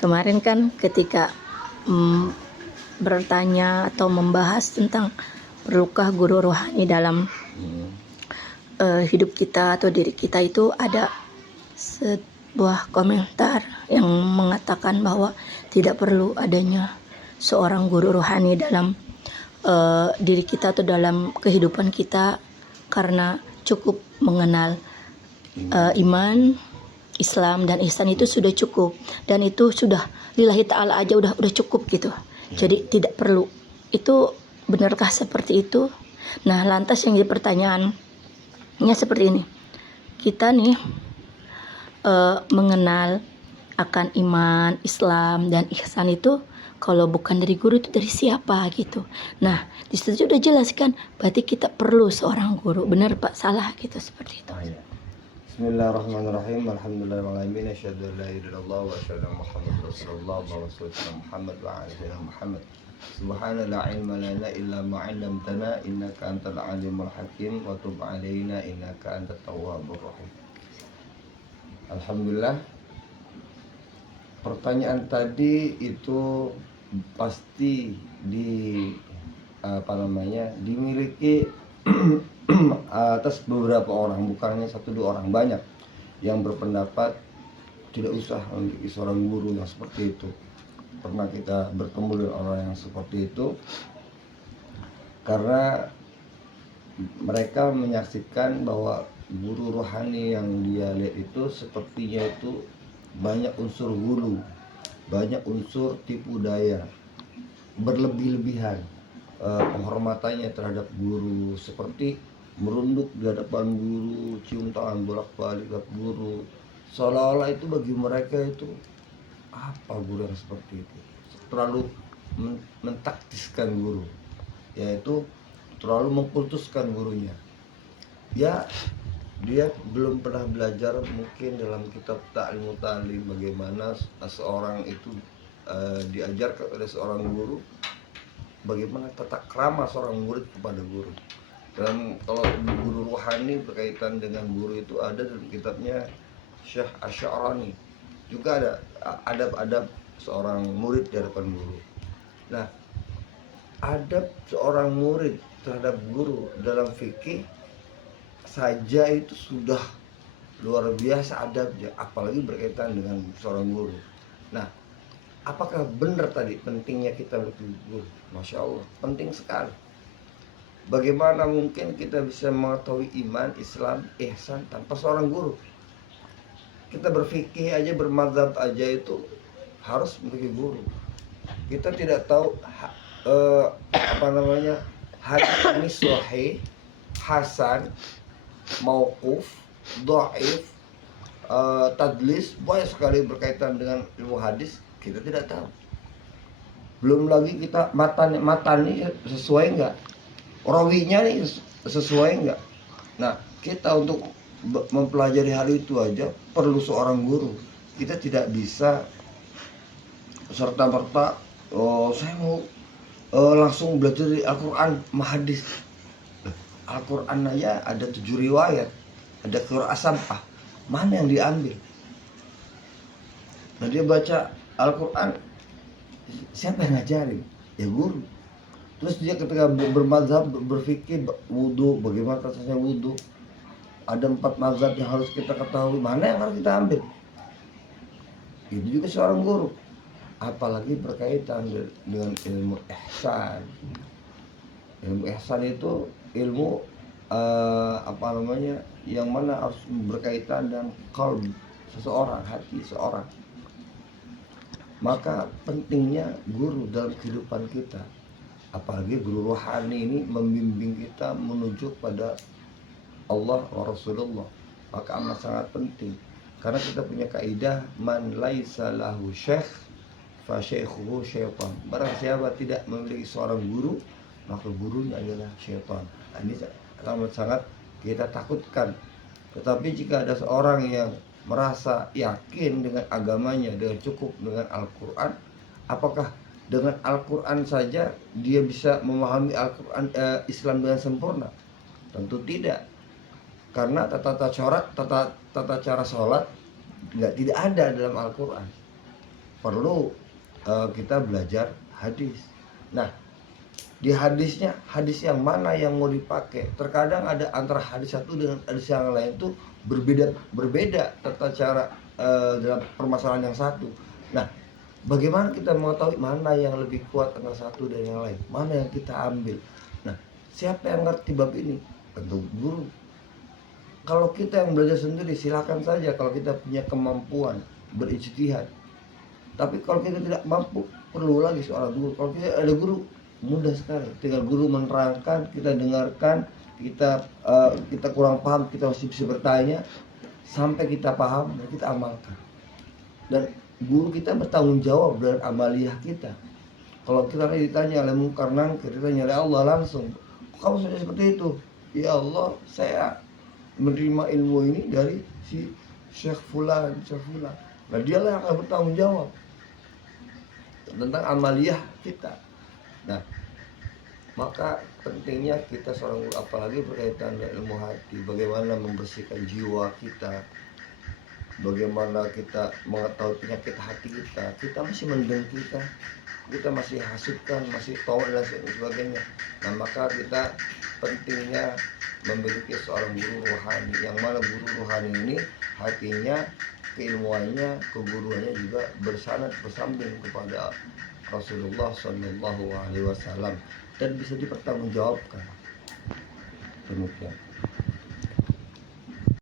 Kemarin kan ketika bertanya atau membahas tentang perlukah guru rohani dalam hidup kita atau diri kita, itu ada sebuah komentar yang mengatakan bahwa tidak perlu adanya seorang guru rohani dalam diri kita atau dalam kehidupan kita, karena cukup mengenal iman, Islam dan ihsan itu sudah cukup, dan itu sudah lillahi ta'ala aja udah cukup gitu. Jadi tidak perlu. Itu benarkah seperti itu? Nah, lantas yang jadi pertanyaannya seperti ini. Kita nih mengenal akan iman, Islam dan ihsan itu kalau bukan dari guru itu dari siapa gitu. Nah, di situ udah jelas kan, berarti kita perlu seorang guru. Benar Pak? Salah gitu, seperti itu. Bismillahirrahmanirrahim. Alhamdulillahirrahmanirrahim. Asyhadu an la ilaha illallah wa asyhadu anna Muhammadar Rasulullah wa sallallahu Muhammad wa ala alihi Muhammad. Subhana la ilma lana illa ma 'allamtana innaka antal alimul hakim wa tub 'alaina innaka antat tawwabur rahim. Alhamdulillah. Pertanyaan tadi itu pasti dimiliki atas beberapa orang, bukan hanya satu dua orang, banyak yang berpendapat tidak usah memiliki seorang guru yang seperti itu. Pernah kita bertemu dengan orang yang seperti itu karena mereka menyaksikan bahwa guru rohani yang dia lihat itu sepertinya itu banyak unsur gulu, banyak unsur tipu daya, berlebih-lebihan penghormatannya terhadap guru, seperti merunduk di hadapan guru, cium tangan bolak-balik ke guru, seolah-olah itu bagi mereka itu apa guru yang seperti itu, terlalu mentaktiskan guru, yaitu terlalu mengkultuskan gurunya. Ya, dia belum pernah belajar mungkin dalam kitab Ta'lim Ta'lim bagaimana seorang itu diajarkan oleh seorang guru, bagaimana tata krama seorang murid kepada guru. Dan kalau guru rohani berkaitan dengan guru itu ada dalam kitabnya Syekh Asy'arani. Juga ada adab-adab seorang murid di hadapan guru. Nah, adab seorang murid terhadap guru dalam fikih saja itu sudah luar biasa adabnya, apalagi berkaitan dengan seorang guru. Nah, apakah benar tadi pentingnya kita berguru? Masya Allah, penting sekali. Bagaimana mungkin kita bisa mengetahui iman, Islam, ihsan tanpa seorang guru? Kita berfikih aja, bermadzhab aja itu harus memiliki guru. Kita tidak tahu hadis ini sahih, hasan, mauquf, dhaif, tadlis, banyak sekali berkaitan dengan ilmu hadis, kita tidak tahu. Belum lagi kita matan ini sesuai enggak, rawinya nih sesuai enggak. Nah, kita untuk mempelajari hal itu aja perlu seorang guru. Kita tidak bisa serta-merta saya mau langsung belajar dari Al-Quran sama hadis. Al-Quran aja ada 7 riwayat, ada qiraah sampah, mana yang diambil? Nah, dia baca Al-Quran, siapa yang ngajarin? Ya guru. Terus dia ketika bermadzhab, berfikir wudu, bagaimana rasanya wudu, ada 4 mazhab yang harus kita ketahui, mana yang harus kita ambil? Itu juga seorang guru. Apalagi berkaitan dengan ilmu ihsan. Ilmu ihsan itu ilmu yang mana harus berkaitan dengan qalb seseorang, hati seseorang. Maka pentingnya guru dalam kehidupan kita, apalagi guru rohani ini membimbing kita menuju pada Allah wa Rasulullah, maka amat sangat penting. Karena kita punya kaidah man laisa lahu syekh fa syaikhuhu syaitan. Barang siapa tidak memiliki seorang guru, maka gurunya adalah syaitan. Ini amat sangat kita takutkan. Tetapi jika ada seorang yang merasa yakin dengan agamanya, dengan cukup dengan Al-Quran, apakah dengan Al-Quran saja dia bisa memahami Al-Quran Islam dengan sempurna? Tentu tidak. Karena tata cara sholat tidak ada dalam Al-Quran. Perlu kita belajar hadis. Nah, di hadisnya, hadis yang mana yang mau dipakai? Terkadang ada antara hadis satu dengan hadis yang lain itu berbeda tata cara dalam permasalahan yang satu. Nah, bagaimana kita mengetahui mana yang lebih kuat antara satu dan yang lain? Mana yang kita ambil? Nah, siapa yang ngerti bab ini? Tentu guru. Kalau kita yang belajar sendiri, silakan saja kalau kita punya kemampuan berijtihad. Tapi kalau kita tidak mampu, perlu lagi seorang guru. Kalau kita ada guru, mudah sekali. Tinggal guru menerangkan, kita dengarkan, kita kurang paham, kita masih bisa bertanya sampai kita paham dan kita amalkan. Dan guru kita bertanggung jawab dengan amaliyah kita. Kalau kita ditanya oleh munkar nangkir, kita tanya oleh Allah langsung, kamu sudah seperti itu? Ya Allah, saya menerima ilmu ini dari si Syekh Fulan. Nah, dialah yang akan bertanggung jawab tentang amaliyah kita. Nah, maka pentingnya kita seorang guru, apalagi berkaitan dengan ilmu hati, bagaimana membersihkan jiwa kita, bagaimana kita mengetahui penyakit hati kita masih mendengki, kita masih hasutkan, masih tolak dan sebagainya. Nah, maka kita pentingnya memiliki seorang guru rohani, yang mana guru rohani ini hatinya, keilmuannya, keguruannya juga bersambung kepada Rasulullah Shallallahu Alaihi Wasallam dan bisa dipertanggungjawabkan. Demikian.